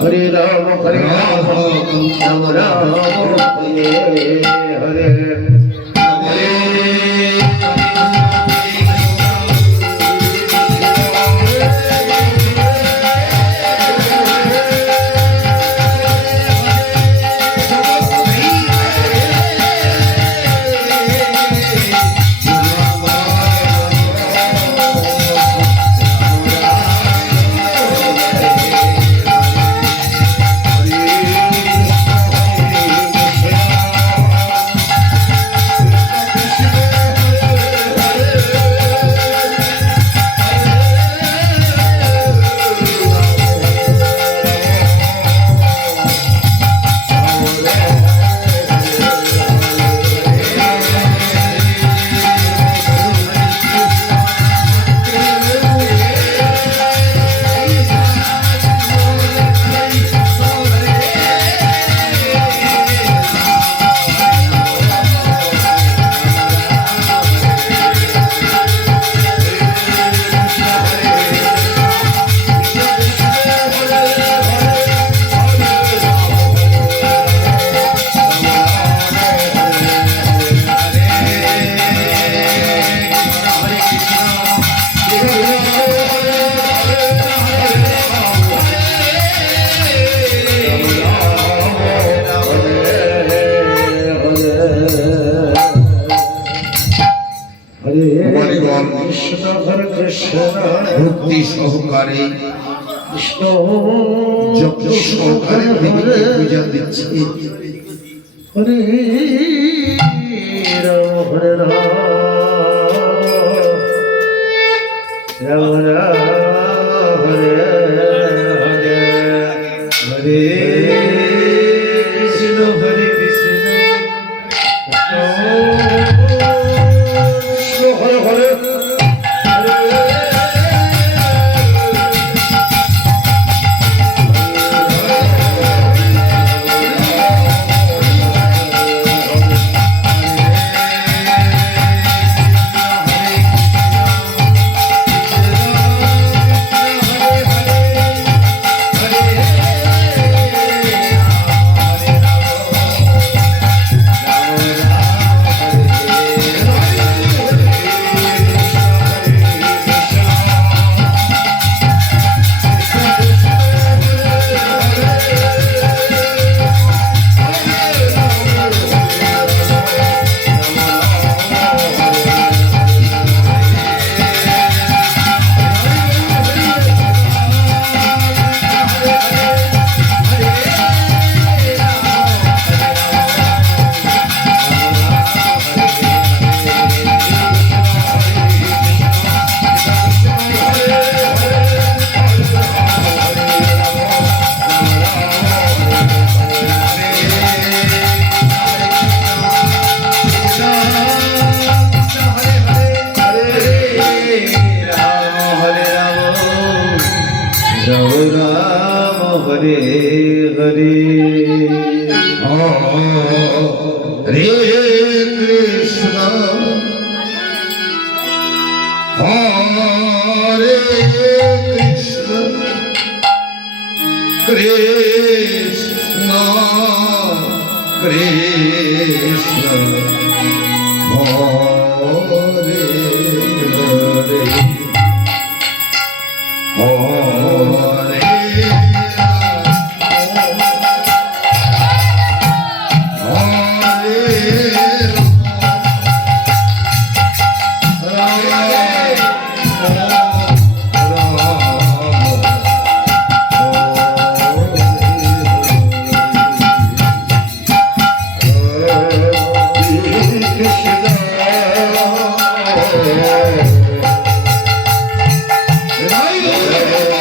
हरे राम राम राम हरे हरे ভক্তি সহকারে কৃষ্ণ যজ্ঞ সহকারে দেবীকে পূজা দিচ্ছে। হরে রাম হরে রাম রাম রাম হরে হরে হরে কৃষ্ণ হরে কৃষ্ণ কৃষ্ণ হরে হরে हरे हरे हरे कृष्ण हरे कृष्ण कृष्ण कृष्ण हरे हरे हरे Hare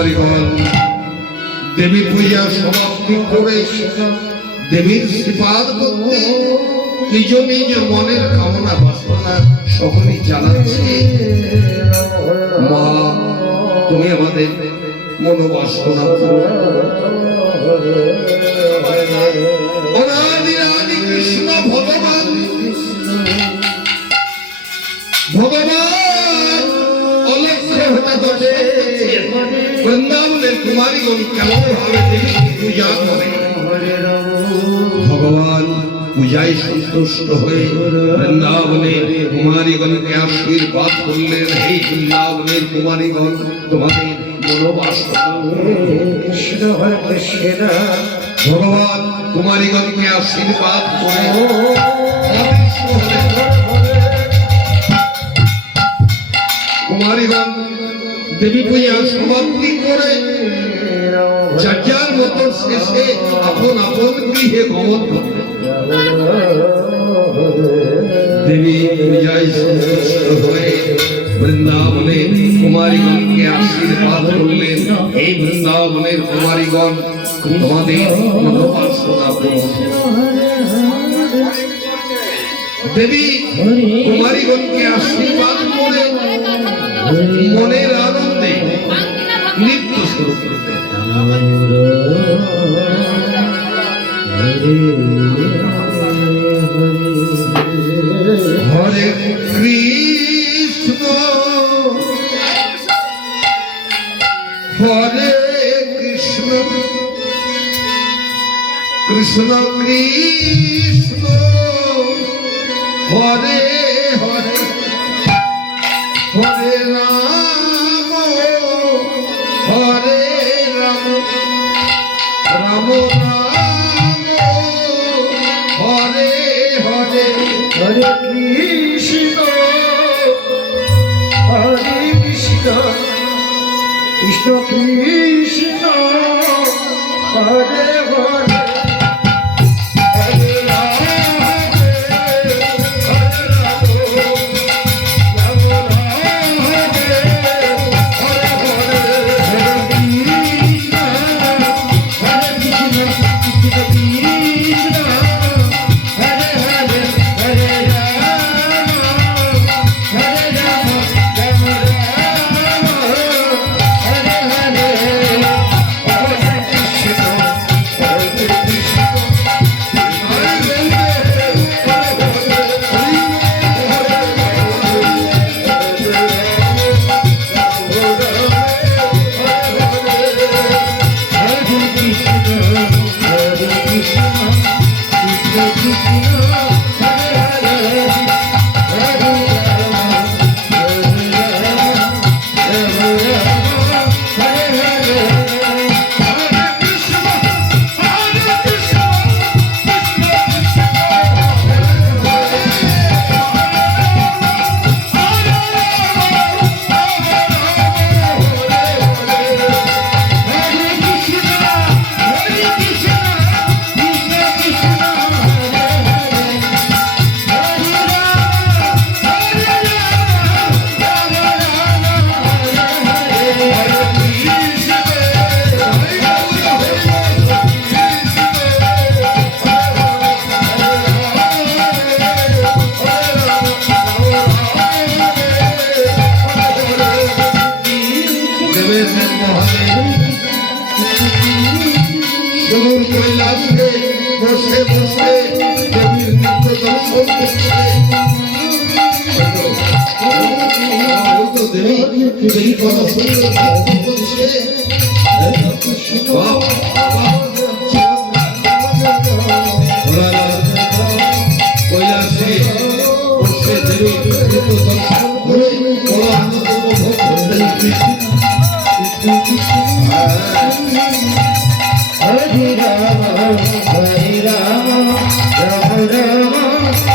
কুমারীগণ দেবী পূজা সমাপ্তি করে দেবীর শ্রীপাদ করতে নিজ নিজ মনের কামনা বাসনা সকলেই জানাচ্ছে। মা তুমি আমাদের মনোবাসনা অনাদি আদি কৃষ্ণ ভগবান বৃন্দাবনের কুমারীগণ কেমন ভাবে দেবীকে পূজা করে। ভগবান পূজায় সন্তুষ্ট হয়ে বৃন্দাবনের কুমারীগণকে আশীর্বাদ করলেন। এই বৃন্দাবনের কুমারীগণ তোমাদের মনোবাসনা কৃষ্ণ হরে কৃষ্ণ ভগবান কুমারীগণকে আশীর্বাদ করে কুমারীগণ দেবী পূজা সমাপ্তি করে যার মতো শেষে আপন আপন গৃহে গমন করলেন। দেবী পূজায় সন্তুষ্ট হয়ে বৃন্দাবনের কুমারীগণকে আশীর্বাদ করলেন। এই বৃন্দাবনের কুমারীগণ তোমাদের মনোবাসনা পূরণ। দেবী কুমারীগণকে আশীর্বাদ করে মনের আনন্দে নৃত্য শুরু করতেন। হরে কৃষ্ণ হরে কৃষ্ণ কৃষ্ণ কৃষ্ণ হরে হরে হরে রাম হরে রাম রাম রাম হরে হরে হরে কৃষ্ণ হরে কৃষ্ণ কৃষ্ণ কৃষ্ণ হরে হরে সুদূর কৈলাসে বসে বসে দেবীর নিত্য দর্শন করছে। দেবী কত সুন্দর ভক্তি করছে। কৈলাসে বসে দেবীর নিত্য দর্শন করে বড় আনন্দ উপভোগ করতে। হরে রাম হরে রাম রাম রাম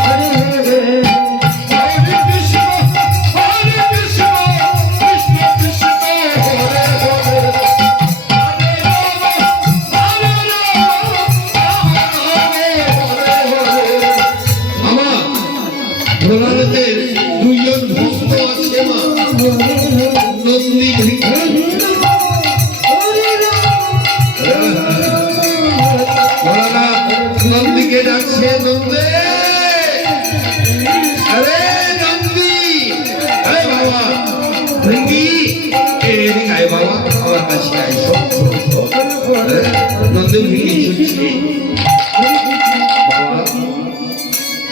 হরে হরে হরে কৃষ্ণ কৃষ্ণ কৃষ্ণ হরে হরে হরে রাম আমার ভোলানাথের দুইজন নন্দে আরে নন্দী আরে বাবা ভঙ্গি এদিকে আয় বাবা আমার কাছে আয় নন্দী ভঙ্গি ছুটছে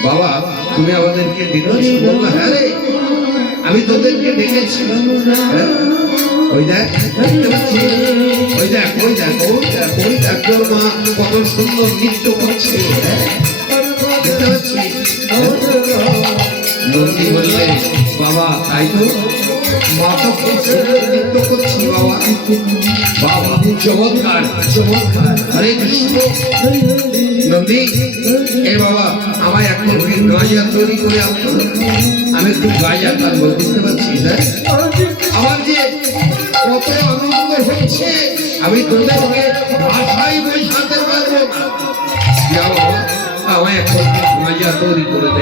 বাবা তুমি আমাদেরকে ডেকেছি বললো হ্যাঁ রে আমি তোদেরকে ডেকেছি ওই দেখ দেখতে পাচ্ছি ওই দেখ ওই দেখ ওই দেখ ওই দেখ তোর মা কত সুন্দর নৃত্য করছে দেখতে পাচ্ছি নন্দী বললে বাবা তাই তো মা তো খুব সুন্দর নৃত্য করছি বাবা বাবা চমৎকার চমৎকার হরে কৃষ্ণ নন্দী এ বাবা আমায় এখন গাঁজা তৈরি করে আসতো আমি একটু গাঁজা টানবো বুঝতে পারছিস হ্যাঁ আমার যে কত আনন্দ হচ্ছে আমি তোদেরকে ভাষায় বোঝাতে পারবো না যা বাবা আমায় এখন গাঁজা তৈরি করে দে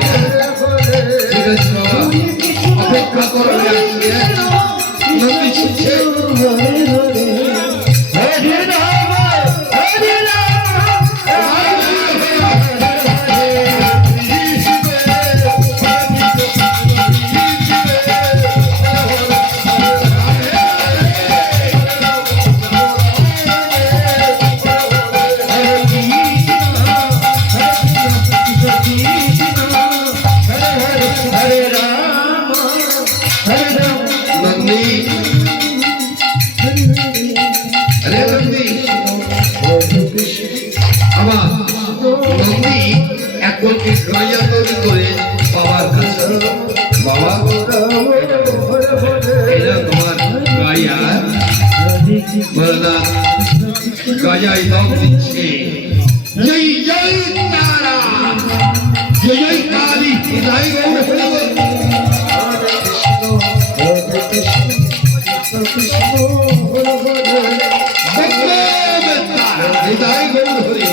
ঠিক আছে বাবা অপেক্ষা করে আসছি নন্দী ছুটছে গাজাই দম দিচ্ছে জয় জয় তারা জয় জয় কালী হৃদয় গৌর হৃদয় গৌর হরি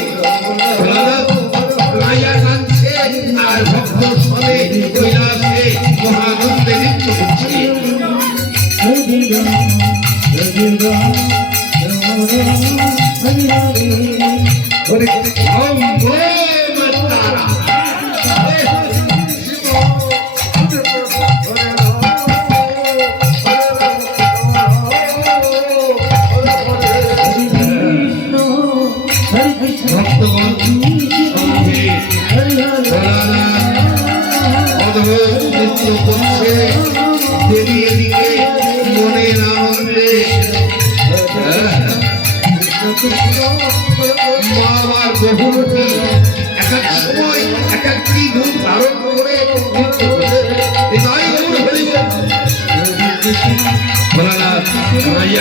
রাজা কাঁদছে আর ভক্ত সবে কৈলাসে মহানন্দে নৃত্য করছে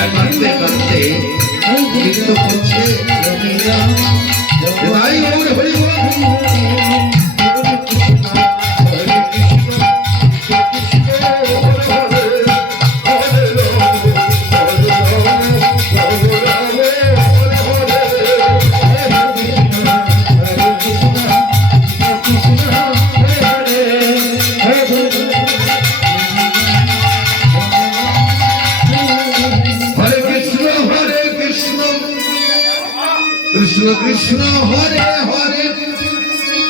কাঁদতে কাঁদতে নৃত্য করছে হৃদয় গৌর হরি কৃষ্ণ কৃষ্ণ হরে হরে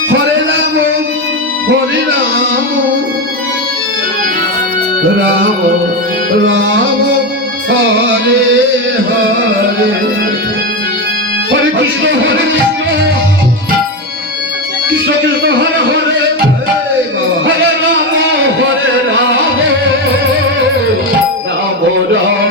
হরে রাম রাম রাম হরে হরে হরে কৃষ্ণ কৃষ্ণ কৃষ্ণ হরে হরে হরে রাম রাম রাম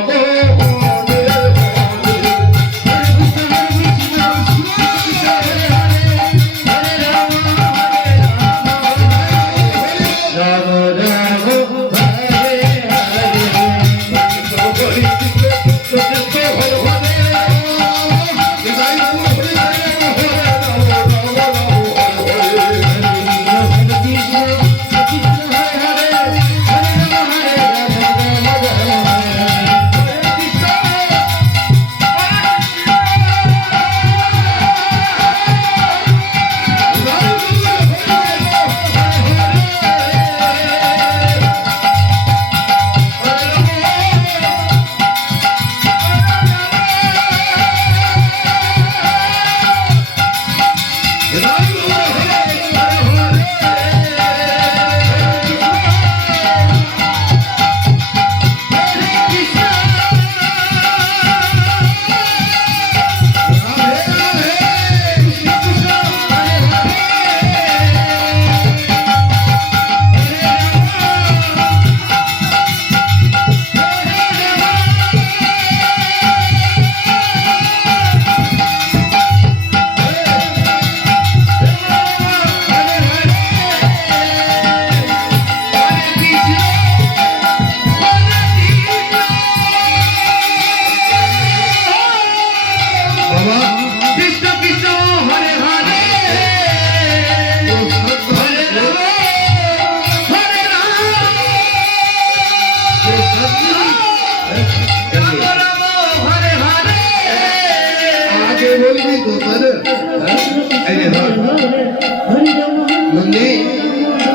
নন্দী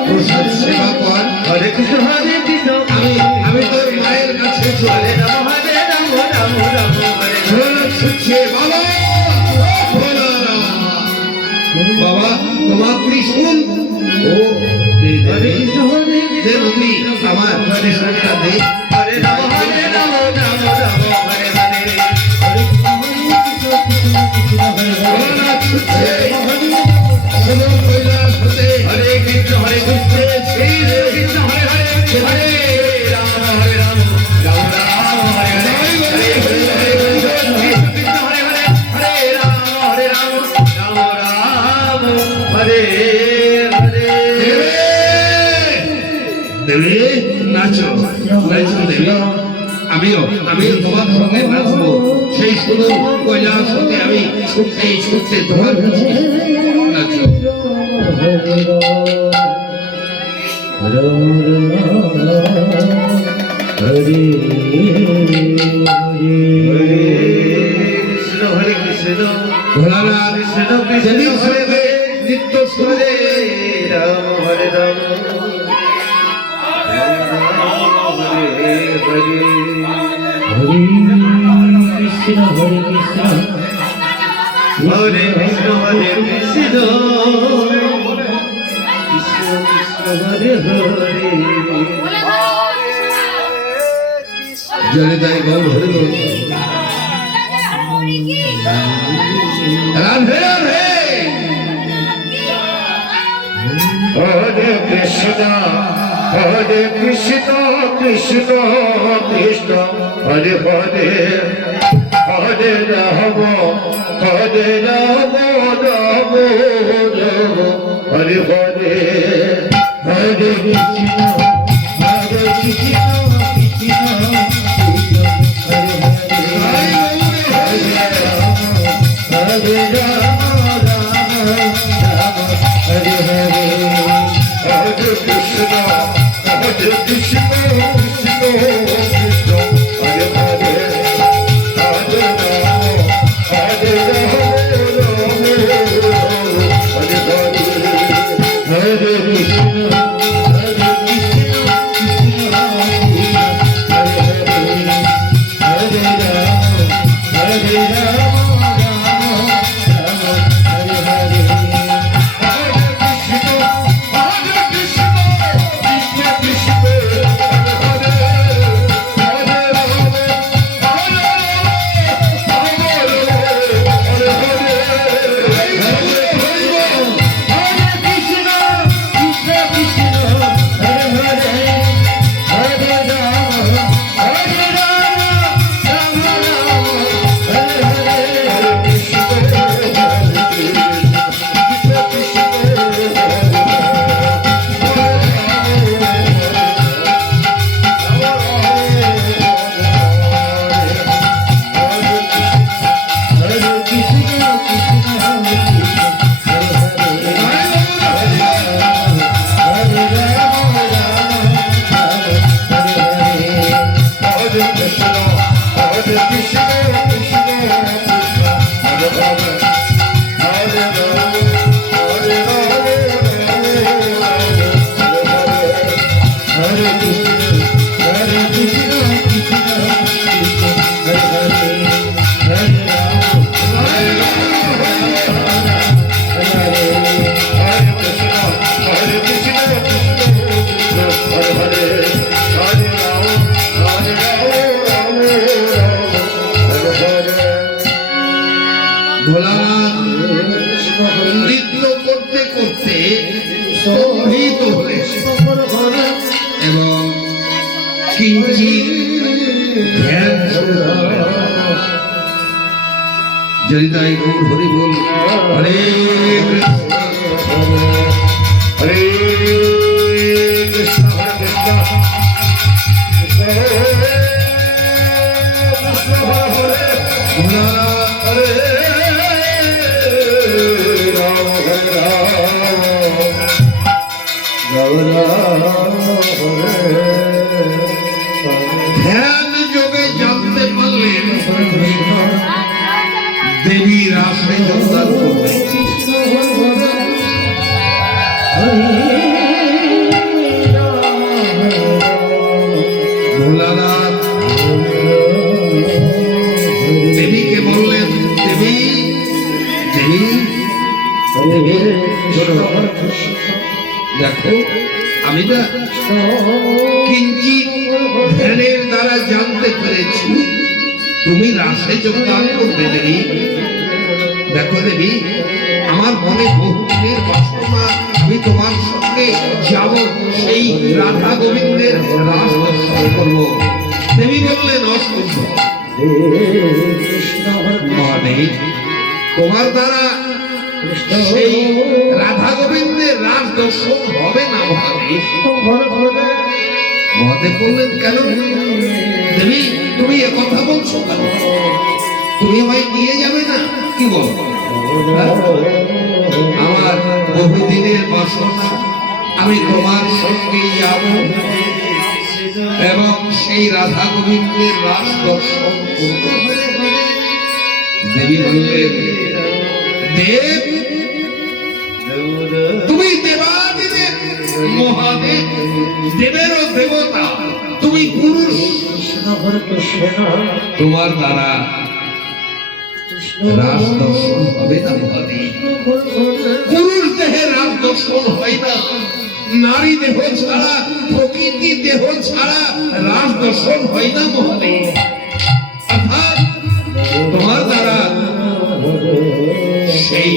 প্রসাদ সেবা কর। হরে কৃষ্ণ হরে কৃষ্ণ আমি তোর মায়ের কাছে চলে রাম হরে রাম রাম রাম হরে ছুটছে বাবা। ভোলানাথ। বাবা তোমার কৃষ্ণ ও হরে কৃষ্ণ হরে যে নন্দী আমার কৃষ্ণটা দে। হরে রাম রাম রাম হরে হরে ভোলানাথ ছুটছে সদর কৈলাস হতে। হরে কৃষ্ণ হরে কৃষ্ণ শ্রী কৃষ্ণ হরে হরে হরে রাম রাম রাম হরে হরে হরে হরে হরে কৃষ্ণ হরে হরে হরে রাম রাম রাম হরে হরে দেবী নাচো নাচো দেবী। আমিও তোমার সঙ্গে নাচবো। সেই সুদূর কৈলাস হতে আমি ছুটতে তোমার কাছে নাচো। কৃষ্ণ হরে কৃষ্ণ ভোলানাথ কৃষ্ণ কৃষ্ণ যেদিন হরে শুনবে নিত্য শুনবে রাম হরে রাম হরে হরে কৃষ্ণ হরে কৃষ্ণ হরে কৃষ্ণ হরে কৃষ্ণ কৃষ্ণ কৃষ্ণ হরে হরে জনিতাই গৌর হরি বল। রাধে রাধে। হরে কৃষ্ণ হরে কৃষ্ণ কৃষ্ণ কৃষ্ণ হরে হরে হরে রাম রাম রাম হরে হরে হরে কৃষ্ণ হরে কৃষ্ণ কৃষ্ণ হরে হরে হরে রাম রাম হরে হরে হরে কৃষ্ণ কৃষ্ণ কৃষ্ণ হরে হরে হরে রাম হরে হরে কৃষ্ণ ভোলানাথ নৃত্য করতে করতে স্তম্ভিত হলেন এবং কিঞ্চিৎ ধ্যান শুরু করলেন। জনিতাই গৌর হরি বল। হরে কৃষ্ণ হরে কৃষ্ণ হরে কৃষ্ণ কৃষ্ণ হরে ভোলানাথ হরে রাম হরে ধ্যান যোগে জানতে পারলেন দেবী রাসে যোগদান করবে। ভোলানাথ দেবীকে বললেন, দেবী দেবী দেবী শোনো, দেখো আমি না কিঞ্চিত ধ্যানের দ্বারা জানতে পেরেছি তুমি রাসে যোগদান করবে দেবী। দেখো দেবী, আমার মনে বহুদিনের বাসনা আমি তোমার সঙ্গে যাব, সেই রাধা গোবিন্দের রাস দর্শন করবো। দেবী বললেন অসম্ভব মহাদেব, তোমার দ্বারা সেই রাধা গোবিন্দের রাস দর্শন হবে না মহাদেব। মহাদেব বললেন কেন দেবী, তুমি একথা বলছো কেন? তুমি আমায় নিয়ে যাবে না কি বল? আমার বহুদিনের বাসনা আমি তোমার সঙ্গে যাব এবং সেই রাধা গোবিন্দের রাস দর্শন করব। দেবী বললেন, দেব তুমি দেবাদিদেব মহাদেব, দেবেরও দেবতা, তুমি পুরুষ, তোমার দ্বারা রাস দর্শন হবে না মহাদেব। পুরুষ দেহে রাস দর্শন হয় না, নারী দেহ ছাড়া, প্রকৃতি দেহ ছাড়া রাস দর্শন হয় না মহাদেব। অর্থাৎ তোমার দ্বারা সেই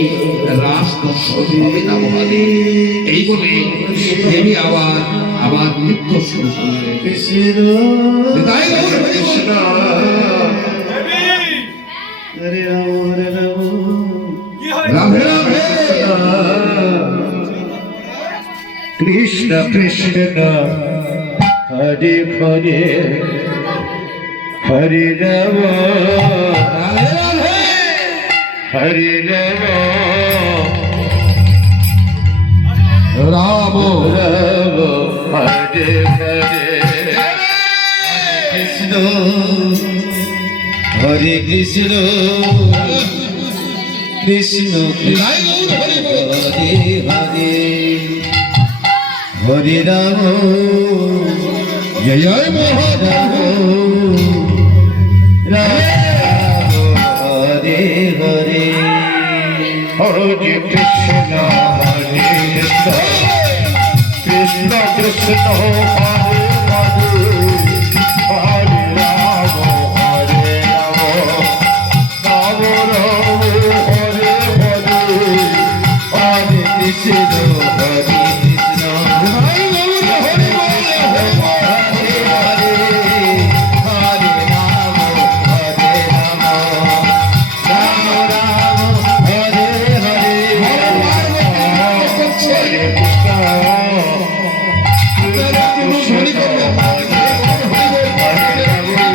রাস দর্শন হবে না মহাদেব। এই বলে দেবী আবার নৃত্য শুরু করলেন। তাই গৌর হরি বল। রাধে রাধে কৃষ্ণ কৃষ্ণ হরে হরে হরে রাম রাধে রাধে হরে রাম রাম রাম হরে হরে কৃষ্ণ হরে কৃষ্ণ কৃষ্ণ তাই গৌর হরি বল। হরে হরে হরে রাম জয় জয় মহাপ্রভু। রাম হরে হরে হরে কৃষ্ণ হরে কৃষ্ণ কৃষ্ণ কৃষ্ণ হরে হরে